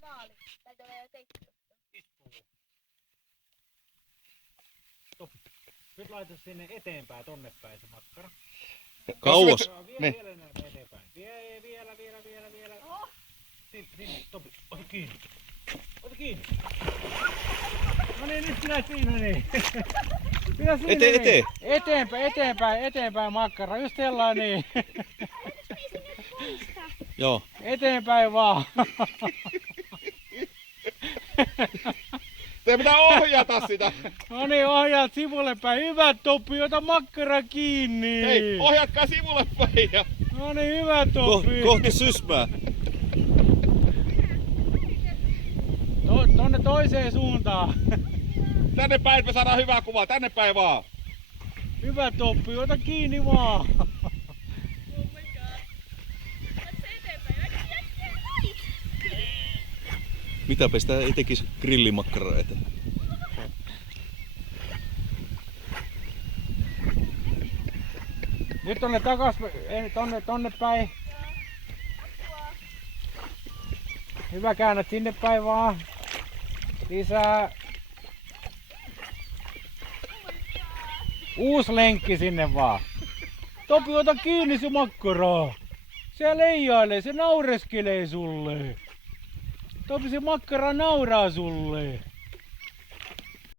maali. Täältä tulee jo 7. Topi. Nyt laita sinne eteenpäin, tonne päin se makkara. Kauas. Vielä eteenpäin. Vielä. Oho. Sinne, Topi. Ota kiinni. Ota kiinni. No niin, nyt sinä siinä niin. Sinä siinä Eteen. Eteenpäin makkara, just sellainen. Joo. Eteenpäin vaan. Te pitää ohjata sitä. No niin, ohjaat sivulle päin. Hyvä Topi, ota makkara kiinni. Hei, ohjatkaa sivulle päin. Ja... No niin, hyvä Topi. Kohti sysmää. Tonne toiseen suuntaan. Tänne päin, että me saadaan hyvää kuvaa. Tänne päin vaan. Hyvä Topi, ota kiinni vaan. Oh my god. Katso eteenpäin. Mitäpä sitä ei tekisi grillimakkaraa eteen. Nyt tonne takas, tonne päin. Hyvä, käännät sinne päin vaan. Lisää. Uusi lenkki sinne vaan. Topi, ota kiinni se makkaraa. Se leijailee, se naureskelee sulle. Topi, se makkara nauraa sulle.